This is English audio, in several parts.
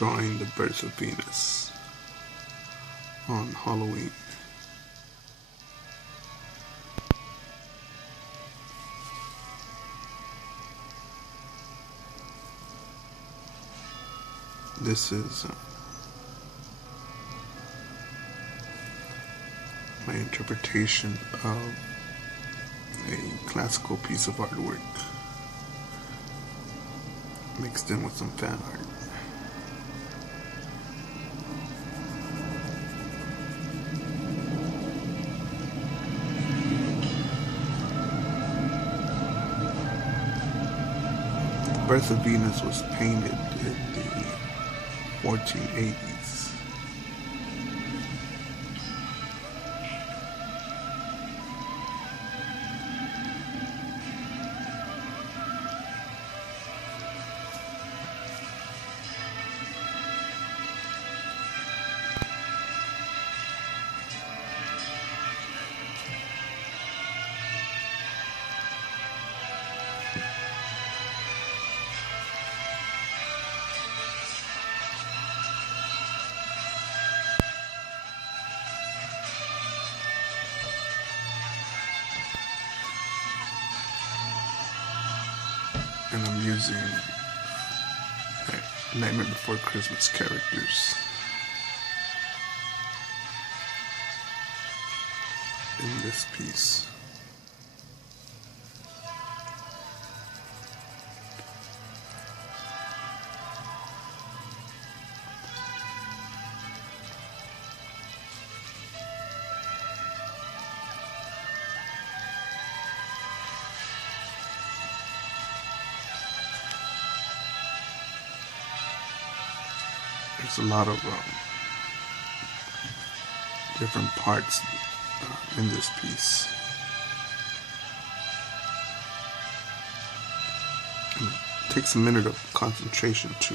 drawing the birth of Venus on Halloween. This is my interpretation of a classical piece of artwork mixed in with some fan art. The Birth of Venus was painted in the 1480s. And I'm using Nightmare Before Christmas characters in this piece. There's a lot of different parts in this piece. And it takes a minute of concentration to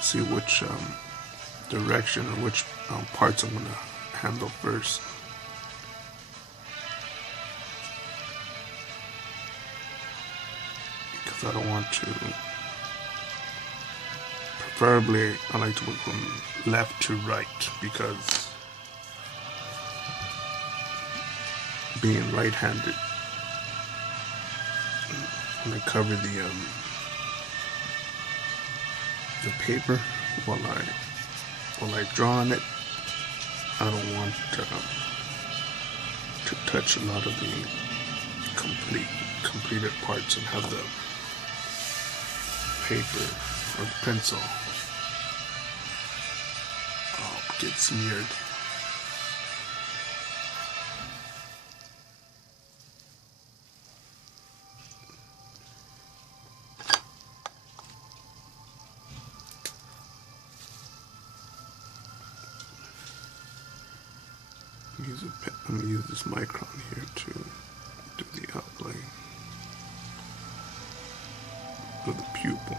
see which direction or which parts I'm going to handle first. Because I don't want to. Preferably, I like to work from left to right because being right-handed, when I cover the paper while I draw on it, I don't want to touch a lot of the completed parts and have the paper or the pencil get smeared. I'm gonna use this micron here to do the outline of the pupil.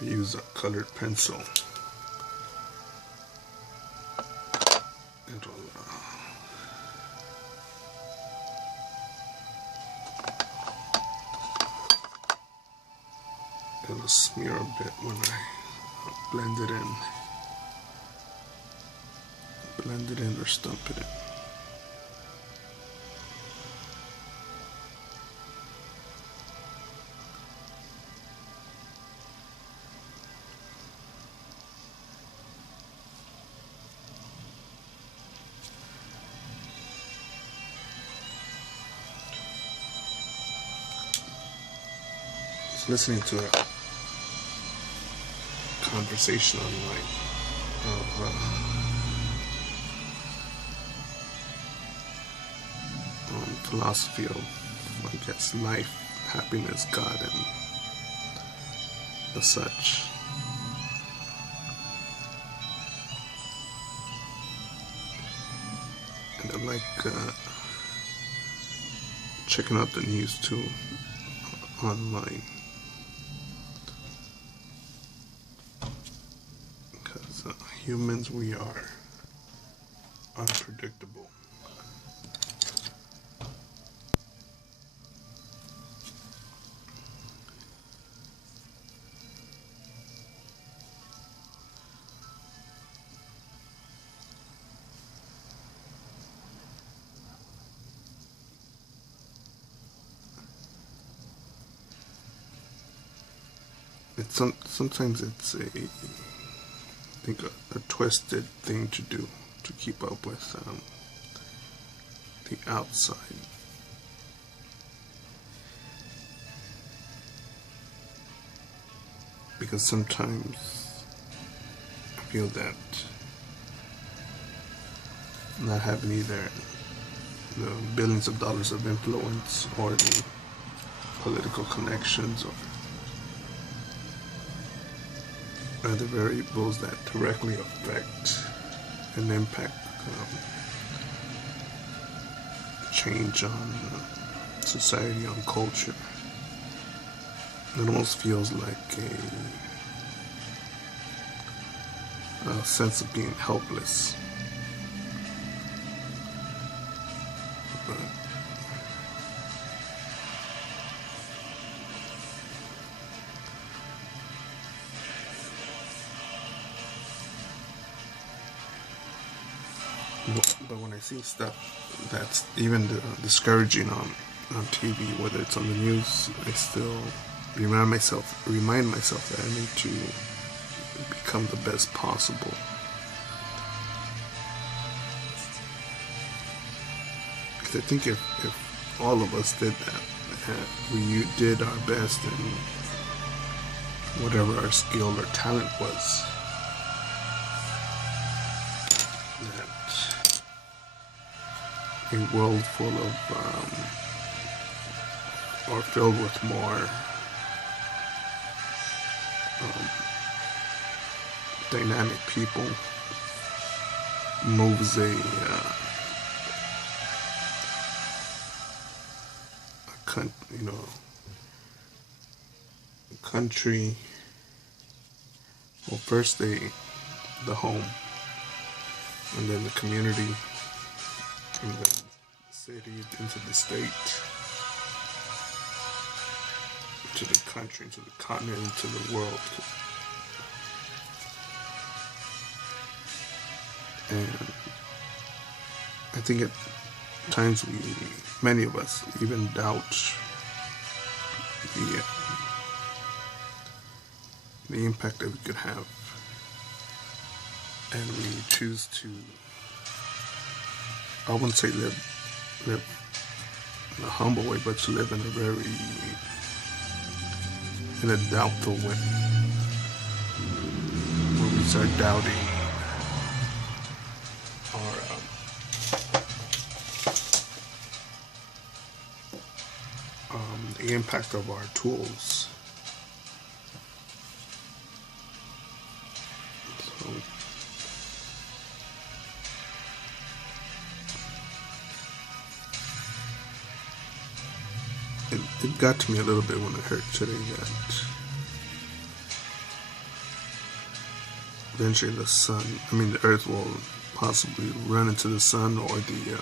I use a colored pencil. It'll smear a bit when I blend it in or stump it in. Listening to a conversation online on philosophy of, I guess, life, happiness, God, and the such. And I like checking out the news too online. Humans, we are unpredictable. sometimes it's I think a twisted thing to do to keep up with the outside. Because sometimes I feel that not having either the billions of dollars of influence or the political connections are the variables that directly affect and impact change on society, on culture. It almost feels like a sense of being helpless. But when I see stuff that's even discouraging on TV, whether it's on the news, I still remind myself that I need to become the best possible. Because I think if all of us did that, we did our best in whatever our skill or talent was, a world full of or filled with more dynamic people moves a country. Well, first the home, and then the community, and then the city, into the state, to the country, to the continent, to the world. And I think at times many of us even doubt the impact that we could have, and we choose to, I wouldn't say live in a humble way, but to live in a doubtful way, where we start doubting the impact of our tools. So, it got to me a little bit when I heard today that eventually the Earth will possibly run into the sun, or the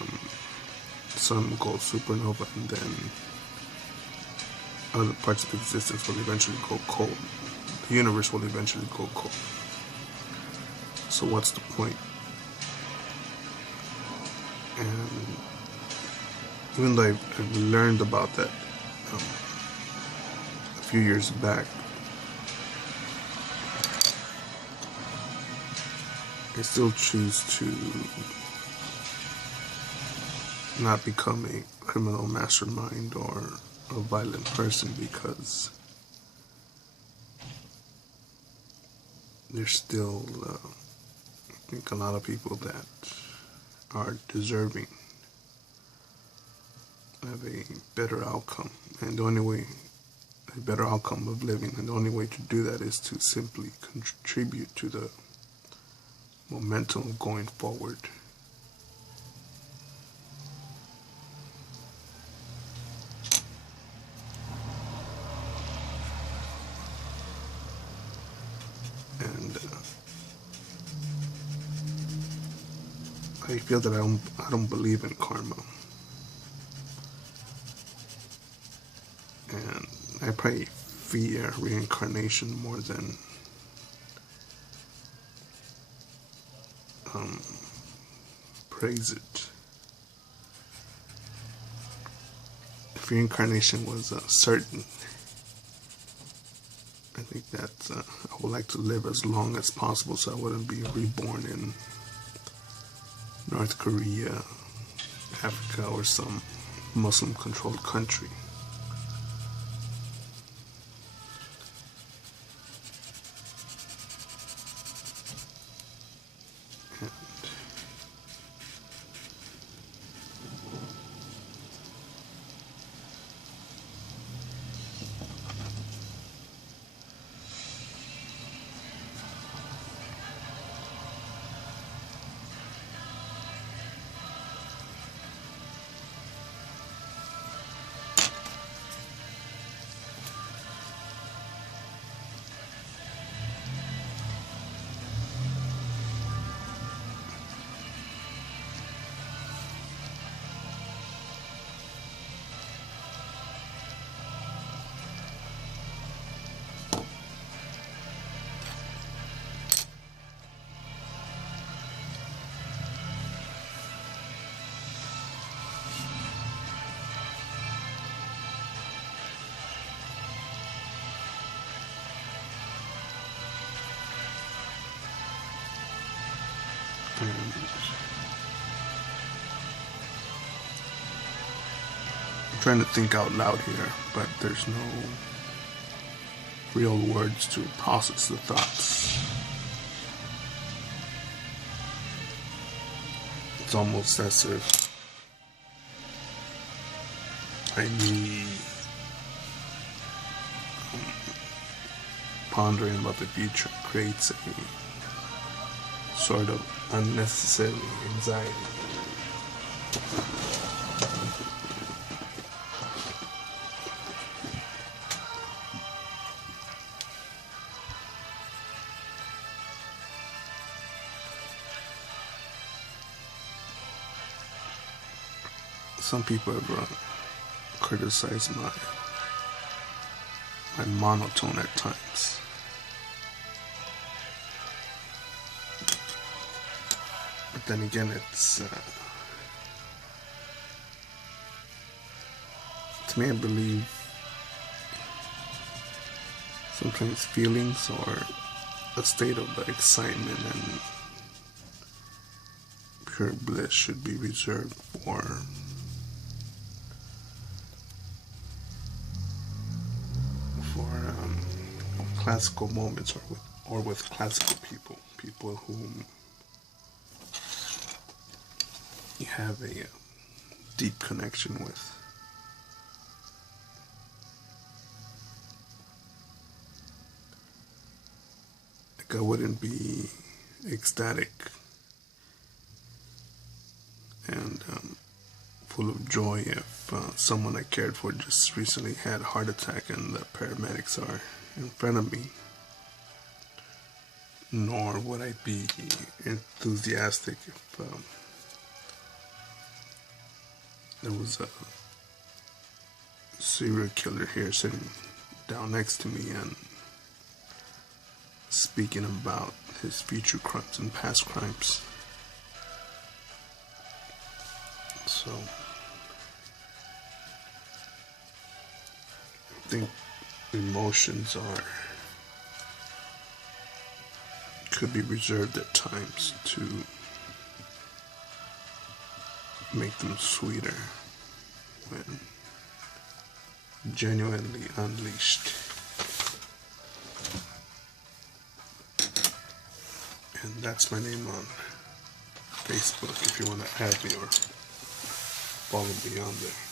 sun will go supernova, and then other parts of existence will eventually go cold. The universe will eventually go cold. So what's the point? And even though I've learned about that a few years back, I still choose to not become a criminal mastermind or a violent person, because there's still I think a lot of people that are deserving of a better outcome, and a better outcome of living, and the only way to do that is to simply contribute to the momentum of going forward. And I feel that I don't believe in karma, and I probably fear reincarnation more than praise it. If reincarnation was certain, I think that I would like to live as long as possible so I wouldn't be reborn in North Korea, Africa, or some Muslim-controlled country. And I'm trying to think out loud here, but there's no real words to process the thoughts. It's almost as if me pondering about the future creates a sort of unnecessary anxiety. Some people have criticized my monotone at times. But then again, it's to me, I believe sometimes feelings or a state of excitement and pure bliss should be reserved for classical moments, or with classical people whom you have a deep connection with. Like, I wouldn't be ecstatic and full of joy if someone I cared for just recently had a heart attack and the paramedics are in front of me. Nor would I be enthusiastic if there was a serial killer here sitting down next to me and speaking about his future crimes and past crimes. So I think emotions could be reserved at times to make them sweeter when genuinely unleashed. And that's my name on Facebook if you want to add me or follow me on there.